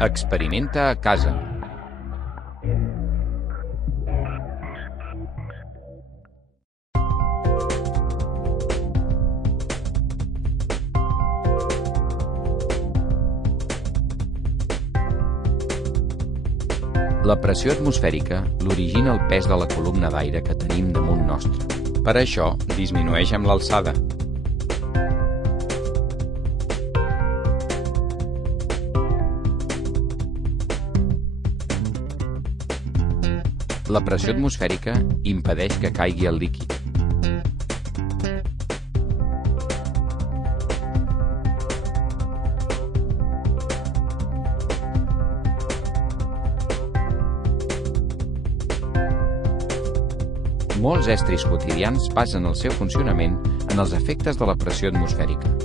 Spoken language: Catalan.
Experimenta a casa. La pressió atmosfèrica l'origina el pes de la columna d'aire que tenim damunt nostre. Per això, disminueix amb l'alçada. La pressió atmosfèrica impedeix que caigui el líquid. Molts estris quotidians basen el seu funcionament en els efectes de la pressió atmosfèrica.